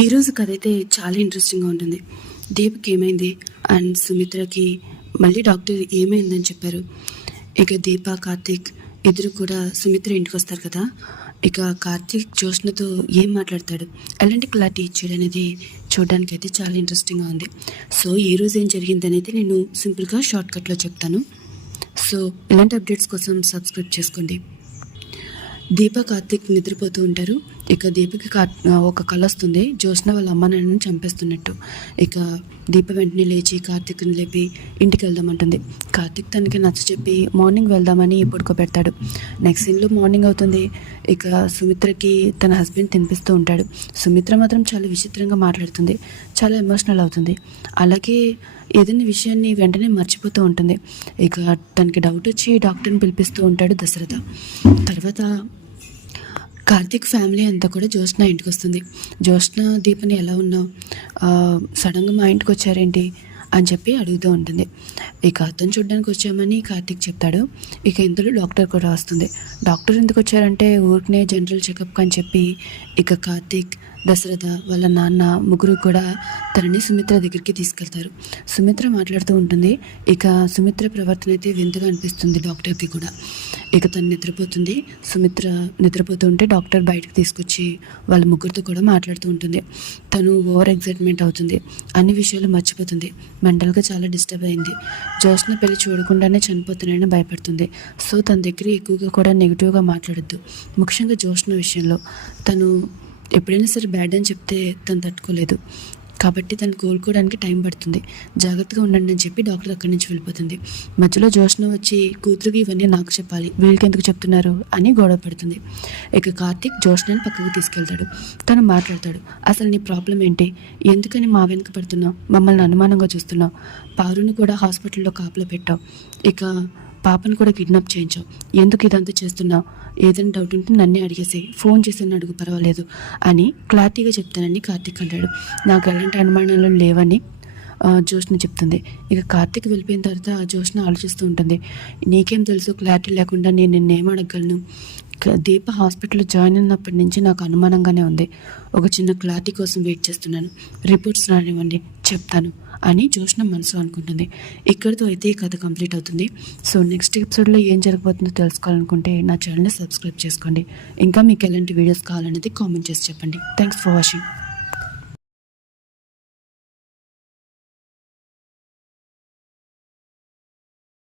ఈరోజు కథ అయితే చాలా ఇంట్రెస్టింగ్గా ఉంటుంది. దీపక్ ఏమైంది అండ్ సుమిత్రకి మళ్ళీ డాక్టర్ ఏమైందని చెప్పారు. ఇక దీప కార్తీక్ ఇద్దరు కూడా సుమిత్ర ఇంటికి వస్తారు కదా. ఇక కార్తీక్ జోష్నతో ఏం మాట్లాడతాడు, ఎలాంటి క్లారిటీ ఇచ్చాడు అనేది చూడడానికి అయితే చాలా ఇంట్రెస్టింగ్గా ఉంది. సో ఈరోజు ఏం జరిగింది అనేది నేను సింపుల్గా షార్ట్కట్లో చెప్తాను. సో ఇలాంటి అప్డేట్స్ కోసం సబ్స్క్రైబ్ చేసుకోండి. దీప కార్తీక్ నిద్రపోతూ ఉంటారు. ఇక దీపకి ఒక కళ వస్తుంది, జ్యోత్స్న వాళ్ళ అమ్మ నాన్నని చంపేస్తున్నట్టు. ఇక దీప వెంటనే లేచి కార్తీక్ని లేపి ఇంటికి వెళ్దామంటుంది. కార్తీక్ తనకి నచ్చ చెప్పి మార్నింగ్ వెళ్దామని పడుకోబెడతాడు. నెక్స్ట్ సీన్లో మార్నింగ్ అవుతుంది. ఇక సుమిత్రకి తన హస్బెండ్ తినిపిస్తూ ఉంటాడు. సుమిత్ర మాత్రం చాలా విచిత్రంగా మాట్లాడుతుంది, చాలా ఎమోషనల్ అవుతుంది. అలాగే ఏదైనా విషయాన్ని వెంటనే మర్చిపోతూ ఉంటుంది. ఇక తనకి డౌట్ వచ్చి డాక్టర్ని పిలిపిస్తూ ఉంటాడు దశరథ. తర్వాత కార్తీక్ ఫ్యామిలీ అంతా కూడా జ్యోత్స్న ఇంటికి వస్తుంది. జ్యోత్స్న దీపని ఎలా ఉన్నావు, సడన్గా మా ఇంటికి వచ్చారేంటి అని చెప్పి అడుగుతూ ఉంటుంది. ఇక అతను చూడడానికి వచ్చామని కార్తీక్ చెప్తాడు. ఇక ఇంతలో డాక్టర్ కూడా వస్తుంది. డాక్టర్ ఎందుకు వచ్చారంటే ఊరికనే జనరల్ చెకప్ అని చెప్పి ఇక కార్తీక్, దశరథ వాళ్ళ నాన్న ముగ్గురు కూడా తనని సుమిత్ర దగ్గరికి తీసుకెళ్తారు. సుమిత్ర మాట్లాడుతూ ఉంటుంది. ఇక సుమిత్ర ప్రవర్తన అయితే వింతగా అనిపిస్తుంది డాక్టర్కి కూడా. ఇక తను నిద్రపోతుంది. సుమిత్ర నిద్రపోతూ ఉంటే డాక్టర్ బయటకు తీసుకొచ్చి వాళ్ళ ముగ్గురితో కూడా మాట్లాడుతూ ఉంటుంది. తను ఓవర్ ఎగ్జైట్మెంట్ అవుతుంది, అన్ని విషయాలు మర్చిపోతుంది, మెంటల్గా చాలా డిస్టర్బ్ అయింది. జ్యోత్స్న పెళ్లి చూడకుండానే చనిపోతున్నానని భయపడుతుంది. సో తన దగ్గర ఎక్కువగా కూడా నెగిటివ్గా మాట్లాడద్దు, ముఖ్యంగా జ్యోత్స్న విషయంలో. తను ఎప్పుడైనా సరే బ్యాడ్ అని చెప్తే తను తట్టుకోలేదు, కాబట్టి తను కోలుకోవడానికి టైం పడుతుంది, జాగ్రత్తగా ఉండండి అని చెప్పి డాక్టర్ అక్కడి నుంచి వెళ్ళిపోతుంది. మధ్యలో జ్యోత్స్న వచ్చి కూతురుకి ఇవన్నీ నాకు చెప్పాలి, వీళ్ళకి ఎందుకు చెప్తున్నారు అని గొడవ పడుతుంది. ఇక కార్తీక్ జ్యోత్స్నని పక్కకు తీసుకెళ్తాడు. తను మాట్లాడతాడు, అసలు నీ ప్రాబ్లం ఏంటి, ఎందుకని మా వెనక పడుతున్నావు, మమ్మల్ని అనుమానంగా చూస్తున్నావు, పారుని కూడా హాస్పిటల్లో కాపలా పెట్టావు, ఇక పాపను కూడా కిడ్నాప్ చేయించావు, ఎందుకు ఇదంతా చేస్తున్నావు, ఏదైనా డౌట్ ఉంటే నన్నే అడిగేసి ఫోన్ చేసి అడుగు పర్వాలేదు అని క్లారిటీగా చెప్తానని కార్తీక్ అంటాడు. నాకు ఎలాంటి అనుమానాలు లేవని జ్యోత్స్న చెప్తుంది. ఇక కార్తీక్ వెళ్ళిపోయిన తర్వాత జ్యోత్స్న ఆలోచిస్తూ ఉంటుంది. నీకేం తెలుసు, క్లారిటీ లేకుండా నేను నిన్నేం అడగలను, దీప హాస్పిటల్లో జాయిన్ అయినప్పటి నుంచి నాకు అనుమానంగానే ఉంది, ఒక చిన్న క్లారిటీ కోసం వెయిట్ చేస్తున్నాను, రిపోర్ట్స్ రానివ్వండి చెప్తాను అని జ్యోత్స్న మనసులో అనుకుంటుంది. ఇక్కడితో అయితే ఈ కథ కంప్లీట్ అవుతుంది. సో నెక్స్ట్ ఎపిసోడ్లో ఏం జరగబోతుందో తెలుసుకోవాలనుకుంటే నా ఛానల్ని సబ్స్క్రైబ్ చేసుకోండి. ఇంకా మీకు ఎలాంటి వీడియోస్ కావాలనేది కామెంట్ చేసి చెప్పండి. Thanks for watching.